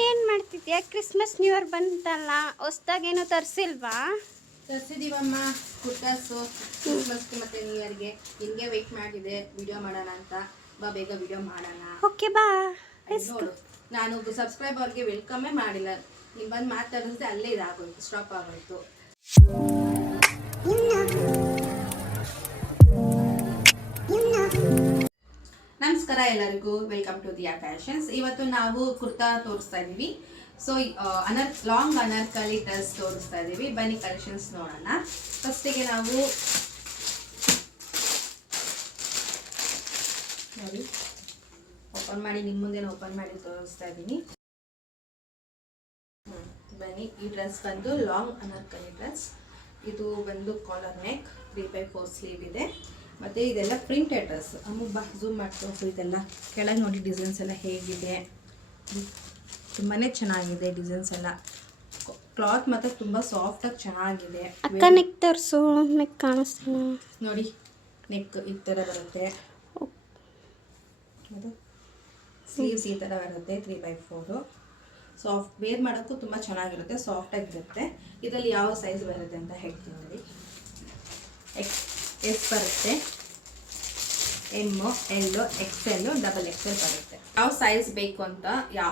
ಏನು ಮಾಡ್ತಿದ್ಯಾ? Christmas new year ಬಂತಲ್ಲ, ಹೊಸ್ದಾಗೇನು ತರಿಸಿಲ್ವಾ? ತರಿಸಿದೀವಮ್ಮ ಕುರ್ತಾಸು ಕ್ರಿಸ್ಮಸ್ಗೆ ಮತ್ತು ನ್ಯೂ ಇಯರ್ಗೆ. ಹಿಂಗೆ ವೆಯ್ಟ್ ಮಾಡಿದೆ ವಿಡಿಯೋ ಮಾಡೋಣ ಅಂತ. ಬಾ ಬೇಗ ವಿಡಿಯೋ ಮಾಡೋಣ. ಓಕೆ ಬಾ. ನೋಡು, ನಾನು ಸಬ್ಸ್ಕ್ರೈಬರ್ಗೆ ವೆಲ್ಕಮ್ಮೇ ಮಾಡಿಲ್ಲ. ನೀವು ಬಂದು ಮಾತಾಡಿದ್ರೆ ಅಲ್ಲೇ ಇದಾಗೋಯ್ತು, ಸ್ಟಾಪ್ ಆಗೋಯ್ತು. ನಮಸ್ಕಾರ ಎಲ್ಲರಿಗೂ, ವೆಲ್ಕಮ್ ಟು ದಿಯಾ ಫ್ಯಾಷನ್ಸ್. ಇವತ್ತು ನಾವು ಕುರ್ತಾ ತೋರಿಸ್ತಾ ಇದ್ದೀವಿ. ಸೊ ಲಾಂಗ್ ಅನಾರ್ಕಲಿ ಡ್ರೆಸ್ ತೋರಿಸ್ತಾ ಇದ್ದೀವಿ. ಬನ್ನಿ ಕಲೆಕ್ಷನ್ಸ್ ನೋಡೋಣ. ಫಸ್ಟಿಗೆ ನಾವು ನೋಡಿ ಓಪನ್ ಮಾಡಿ ನಿಮ್ಮ ಮುಂದೆ ಓಪನ್ ಮಾಡಿ ತೋರಿಸ್ತಾ ಇದ್ದೀನಿ. ಬನ್ನಿ, ಈ ಡ್ರೆಸ್ ಬಂದು ಲಾಂಗ್ ಅನಾರ್ಕಲಿ ಡ್ರೆಸ್. ಇದು ಬಂದು ಕಾಲರ್ ನೆಕ್, 3/4 ಸ್ಲೀವ್ ಇದೆ. ಮತ್ತು ಇದೆಲ್ಲ ಪ್ರಿಂಟೆಡ್ ಡ್ರೆಸ್. ಬಾ ಝೂಮ್ ಮಾಡಿ ತೋರಿಸು. ಇದೆಲ್ಲ ಕೆಳಗೆ ನೋಡಿ ಡಿಸೈನ್ಸ್ ಎಲ್ಲ ಹೇಗಿದೆ, ತುಂಬಾ ಚೆನ್ನಾಗಿದೆ ಡಿಸೈನ್ಸ್ ಎಲ್ಲ. ಕ್ಲಾತ್ ಮಾತ್ರ ತುಂಬ ಸಾಫ್ಟಾಗಿ ಚೆನ್ನಾಗಿದೆ. ಅಕ್ಕ ನೆಕ್ ತರಿಸು, ನೆಕ್ ಕಾಣಿಸ್ತಿಲ್ಲ ನೋಡಿ. ನೆಕ್ ಈ ಥರ ಬರುತ್ತೆ, ಅದು ಸ್ಲೀವ್ಸ್ ಈ ಥರ ಬರುತ್ತೆ. 3/4 ಸಾಫ್ಟ್, ವೇರ್ ಮಾಡೋಕ್ಕೂ ತುಂಬ ಚೆನ್ನಾಗಿರುತ್ತೆ, ಸಾಫ್ಟಾಗಿರುತ್ತೆ. ಇದರಲ್ಲಿ ಯಾವ ಸೈಜ್ ಬರುತ್ತೆ ಅಂತ ಹೇಳ್ತೀನಿ ನೋಡಿ. ಎಸ್ ಬರುತ್ತೆ, ಎಮ್, ಎಲ್, XL, XXL ಬರುತ್ತೆ. ಯಾವ ಸೈಜ್ ಬೇಕು ಅಂತ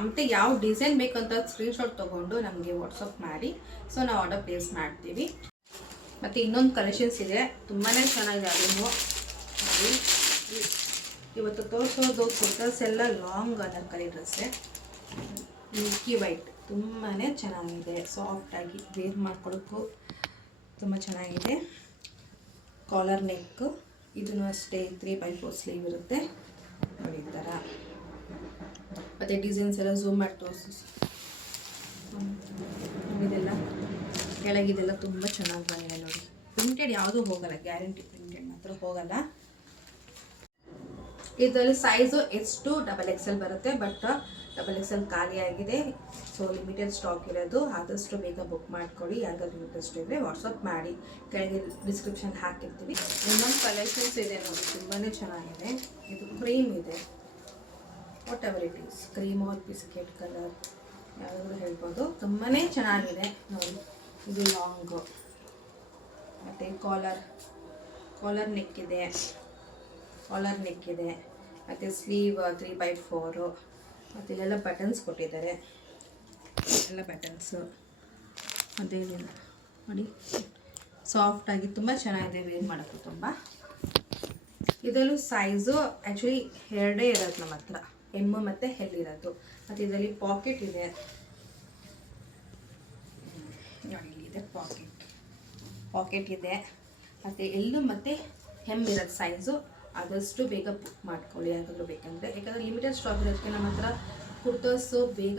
ಮತ್ತು ಯಾವ ಡಿಸೈನ್ ಬೇಕು ಅಂತ ಸ್ಕ್ರೀನ್ಶಾಟ್ ತೊಗೊಂಡು ನಮಗೆ ವಾಟ್ಸಪ್ ಮಾಡಿ. ಸೊ ನಾವು ಆರ್ಡರ್ ಪ್ಲೇಸ್ ಮಾಡ್ತೀವಿ. ಮತ್ತು ಇನ್ನೊಂದು ಕಲೆಕ್ಷನ್ಸ್ ಇದೆ, ತುಂಬಾ ಚೆನ್ನಾಗಿದೆ. ಅದನ್ನು ನೋಡಿ, ಇವತ್ತು ತೋರಿಸೋದು ಕುರ್ತಾಸ್ ಎಲ್ಲ ಲಾಂಗ್ ಅನಾರ್ಕಲಿ ಡ್ರೆಸ್ಸೇ. ಮಿಲ್ಕಿ ವೈಟ್ ತುಂಬಾ ಚೆನ್ನಾಗಿದೆ, ಸಾಫ್ಟಾಗಿ ವೇರ್ ಮಾಡ್ಕೊಳ್ಳೋಕ್ಕೂ ತುಂಬ ಚೆನ್ನಾಗಿದೆ. ಕಾಲರ್ ನೆಕ್, ಇದನ್ನು ಅಷ್ಟೇ 3/4 ಸ್ಲೀವ್ ಇರುತ್ತೆ ನೋಡಿ ಈ ಥರ. ಮತ್ತು ಡಿಸೈನ್ಸ್ ಎಲ್ಲ ಝೂಮ್ ಮಾಡಿ ತೋರಿಸಿ. ಇದೆಲ್ಲ ಕೆಳಗಿದೆಲ್ಲ ತುಂಬ ಚೆನ್ನಾಗಿ ಬಂದಿದೆ ನೋಡಿ. ಪ್ರಿಂಟೆಡ್ ಯಾವುದೂ ಹೋಗಲ್ಲ, ಗ್ಯಾರಂಟಿ ಪ್ರಿಂಟೆಡ್ ಮಾತ್ರ ಹೋಗಲ್ಲ. ಇದರಲ್ಲಿ ಸೈಜು S2 XXL ಬರುತ್ತೆ. ಬಟ್ XXL ಖಾಲಿ ಆಗಿದೆ. ಸೊ ಲಿಮಿಟೆಡ್ ಸ್ಟಾಕ್ ಇರೋದು, ಆದಷ್ಟು ಬೇಗ ಬುಕ್ ಮಾಡ್ಕೊಳ್ಳಿ. ಯಾರಿಗಾದ್ರೂ ಇಂಟ್ರೆಸ್ಟ್ ಇದ್ದರೆ ವಾಟ್ಸಪ್ ಮಾಡಿ, ಕೆಳಗೆ ಡಿಸ್ಕ್ರಿಪ್ಷನ್ ಹಾಕಿರ್ತೀವಿ. ಇನ್ನೊಂದು ಕಲೆಕ್ಷನ್ಸ್ ಇದೆ ನೋಡಿ, ತುಂಬಾ ಚೆನ್ನಾಗಿದೆ. ಇದು ಕ್ರೀಮ್ ಇದೆ, whatever it is, cream or biscuit colour ಯಾವುದಾದ್ರೂ ಹೇಳ್ಬೋದು. ತುಂಬಾ ಚೆನ್ನಾಗಿದೆ ನೋಡಿ. ಇದು ಲಾಂಗು, ಮತ್ತು ಕಾಲರ್ ನೆಕ್ ಇದೆ, ಮತ್ತು ಸ್ಲೀವ್ 3/4. ಮತ್ತು ಇಲ್ಲೆಲ್ಲ ಬಟನ್ಸ್ ಕೊಟ್ಟಿದ್ದಾರೆ, ಎಲ್ಲ ಬಟನ್ಸು. ಮತ್ತು ಇಲ್ಲೆಲ್ಲ ನೋಡಿ ಸಾಫ್ಟಾಗಿ ತುಂಬ ಚೆನ್ನಾಗಿದೆ, ವೇರ್ ಮಾಡೋಕ್ಕೆ ತುಂಬ. ಇದರಲ್ಲೂ ಸೈಜು ಆ್ಯಕ್ಚುಲಿ 2 ಇರೋದು ನಮ್ಮ ಹತ್ರ, ಎಮ್ ಮತ್ತು ಎಲ್ ಇರೋದು. ಮತ್ತು ಇದರಲ್ಲಿ ಪಾಕೆಟ್ ಇದೆ ನೋಡಿ, ಇದೆ ಪಾಕೆಟ್ ಇದೆ. ಮತ್ತು ಎಲ್ಲು ಮತ್ತು ಎಮ್ ಇರೋದು ಸೈಜು. ಆದಷ್ಟು ಬೇಗ ಬುಕ್ ಮಾಡ್ಕೊಳ್ಳಿ ಯಾರಿಗಾದ್ರೂ ಬೇಕಂದರೆ. ಯಾಕಂದರೆ ಲಿಮಿಟೆಡ್ ಸ್ಟಾಕ್ ಇರೋದಕ್ಕೆ ನಮ್ಮ ಹತ್ರ ಕುರ್ತಾಸು ಬೇಗ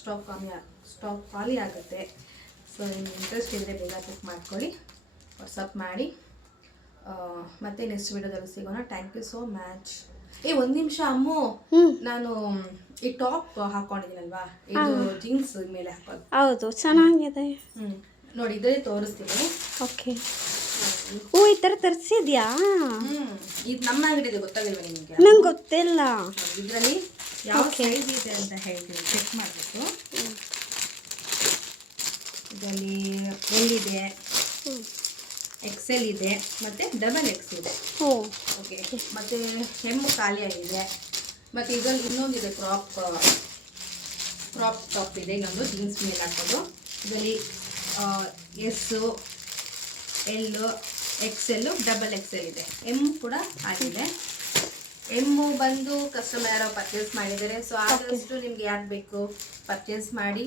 ಸ್ಟಾಕ್ ಖಾಲಿ ಆಗುತ್ತೆ. ಸೊ ನಿಮ್ಗೆ ಇಂಟ್ರೆಸ್ಟ್ ಇದ್ದರೆ ಬೇಗ ಬುಕ್ ಮಾಡ್ಕೊಳ್ಳಿ, ವಾಟ್ಸಪ್ ಮಾಡಿ. ಮತ್ತು ನೆಕ್ಸ್ಟ್ ವಿಡಿಯೋದಲ್ಲಿ ಸಿಗೋಣ. Thank you so much. ಒಂದು ನಿಮಿಷ ಅಮ್ಮು, ನಾನು ಈ ಟಾಪ್ ಹಾಕೊಂಡಿದ್ದೀನಲ್ವಾ, ಇದು ಜೀನ್ಸ್ ಮೇಲೆ ಹಾಕೋದು. ಹೌದು, ಚೆನ್ನಾಗಿದೆ. ನೋಡಿ, ಇದರಲ್ಲಿ ತೋರಿಸ್ತೀನಿ. ಓಕೆ. ಓ, ಈ ಥರ ತರಿಸಿದ್ಯಾ? ಇದು ನಮ್ಮ ಅಂಗಡಿ, ಗೊತ್ತಾಗಿಲ್ವ ನಿಮಗೆ? ನಂಗೆ ಗೊತ್ತಿಲ್ಲ. ಇದರಲ್ಲಿ ಯಾವ ಸೈಜ್ ಇದೆ ಅಂತ ಹೇಳ್ತೀನಿ, ಚೆಕ್ ಮಾಡಬೇಕು. ಇದರಲ್ಲಿ ಎಲ್ ಇದೆ, XL ಇದೆ, ಮತ್ತು XX ಇದೆ. ಓಕೆ. ಮತ್ತು ಎಮ್ ಖಾಲಿಯಾಗಿದೆ. ಮತ್ತು ಇದರಲ್ಲಿ ಇನ್ನೊಂದಿದೆ, ಕ್ರಾಪ್ ಟಾಪ್ ಇದೆ, ಇನ್ನೊಂದು ಜೀನ್ಸ್ ಮೇಲೆ ಹಾಕೋದು. ಇದರಲ್ಲಿ S, L, XL, XXL ಇದೆ. ಎಮ್ ಕೂಡ ಆಗಿದೆ. ಎಮ್ಮು ಬಂದು ಕಸ್ಟಮರ್ ಯಾರೋ ಪರ್ಚೇಸ್ ಮಾಡಿದ್ದಾರೆ. ಸೊ ಆದಷ್ಟು ನಿಮ್ಗೆ ಯಾರು ಬೇಕು ಪರ್ಚೇಸ್ ಮಾಡಿ.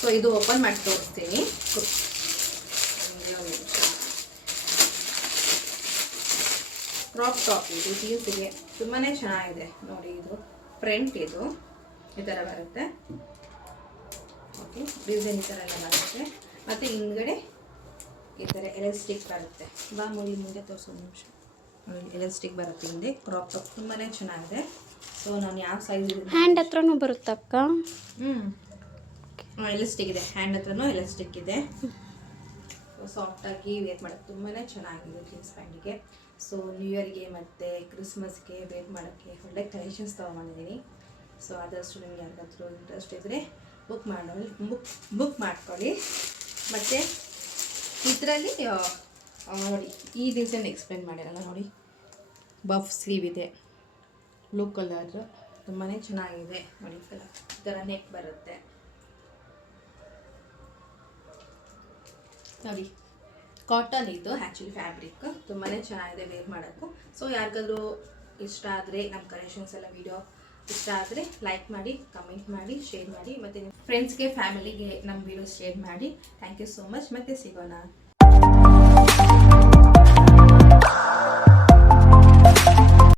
ಸೊ ಇದು ಓಪನ್ ಮಾಡಿ ತೋರಿಸ್ತೀನಿ. ಕ್ರಾಪ್ ಟಾಪ್ ಇದು ಜೀನ್ಸ್ಗೆ ತುಂಬಾ ಚೆನ್ನಾಗಿದೆ ನೋಡಿ. ಇದು ಫ್ರಂಟ್, ಇದು ಈ ಥರ ಬರುತ್ತೆ. ಓಕೆ, ಡಿಸೈನ್ ಈ ಥರ ಎಲ್ಲ ಬರುತ್ತೆ. ಮತ್ತು ಹಿಂದ್ಗಡೆ ಈ ಥರ ಎಲಾಸ್ಟಿಕ್ ಬರುತ್ತೆ. ಬಾ ಮೂಲಿ ಮುಂದೆ ತೋರಿಸೋ ನಿಮಿಷ. ಎಲಾಸ್ಟಿಕ್ ಬರುತ್ತೆ ಹಿಂದೆ. ಕ್ರಾಪ್ ಟಾಪ್ ತುಂಬಾ ಚೆನ್ನಾಗಿದೆ. ಸೊ ನಾನು ಯಾವ ಸೈಜ್ ಇದೆ, ಹ್ಯಾಂಡ್ ಹತ್ರನೂ ಬರುತ್ತಕ್ಕ. ಎಲಾಸ್ಟಿಕ್ ಇದೆ, ಹ್ಯಾಂಡ್ ಹತ್ರನೂ ಎಲಾಸ್ಟಿಕ್ ಇದೆ. ಸಾಫ್ಟಾಗಿ ವೇರ್ ಮಾಡೋಕ್ಕೆ ತುಂಬಾ ಚೆನ್ನಾಗಿದೆ ಜೀನ್ಸ್ ಪ್ಯಾಂಟಿಗೆ. ಸೊ ನ್ಯೂ ಇಯರ್ಗೆ ಮತ್ತು ಕ್ರಿಸ್ಮಸ್ಗೆ ವೇರ್ ಮಾಡೋಕ್ಕೆ ಒಳ್ಳೆ ಕಲೆಕ್ಷನ್ಸ್ ತೊಗೊಂಡಿದ್ದೀನಿ. ಸೊ ಆದಷ್ಟು ನಿಮ್ಗೆ ಯಾರಿಗಾದ್ರೂ ಇಂಟ್ರೆಸ್ಟ್ ಇದ್ದರೆ ಬುಕ್ ಮಾಡ್ಕೊಳ್ಳಿ. ಮತ್ತು ಇದರಲ್ಲಿ ನೋಡಿ ಈ ಡಿಸೈನ್ ಎಕ್ಸ್ಪ್ಲೇನ್ ಮಾಡಿರಲ್ಲ ನೋಡಿ, ಬಫ್ ಸ್ಲೀವ್ ಇದೆ, ಬ್ಲೂ ಕಲರ್, ತುಂಬಾ ಚೆನ್ನಾಗಿದೆ ನೋಡಿ. ಈ ಥರ ನೆಕ್ ಬರುತ್ತೆ ನೋಡಿ, ಕಾಟನ್ ಇದು ಆ್ಯಕ್ಚುಲಿ ಫ್ಯಾಬ್ರಿಕ್, ತುಂಬಾ ಚೆನ್ನಾಗಿದೆ ವೇರ್ ಮಾಡೋಕ್ಕೂ. ಸೊ ಯಾರಿಗಾದ್ರೂ ಇಷ್ಟ ಆದರೆ ನಮ್ಮ ಕಲೆಕ್ಷನ್ಸ್ ಎಲ್ಲ ವಿಡಿಯೋ ಇಷ್ಟ ಆದರೆ ಲೈಕ್ ಮಾಡಿ, ಕಮೆಂಟ್ ಮಾಡಿ, ಶೇರ್ ಮಾಡಿ, ಮತ್ತು ನಿಮ್ಮ ಫ್ರೆಂಡ್ಸ್ಗೆ ಫ್ಯಾಮಿಲಿಗೆ ನಮ್ಮ ವಿಡಿಯೋಸ್ ಶೇರ್ ಮಾಡಿ. Thank you so much. ಮತ್ತೆ ಸಿಗೋಣ.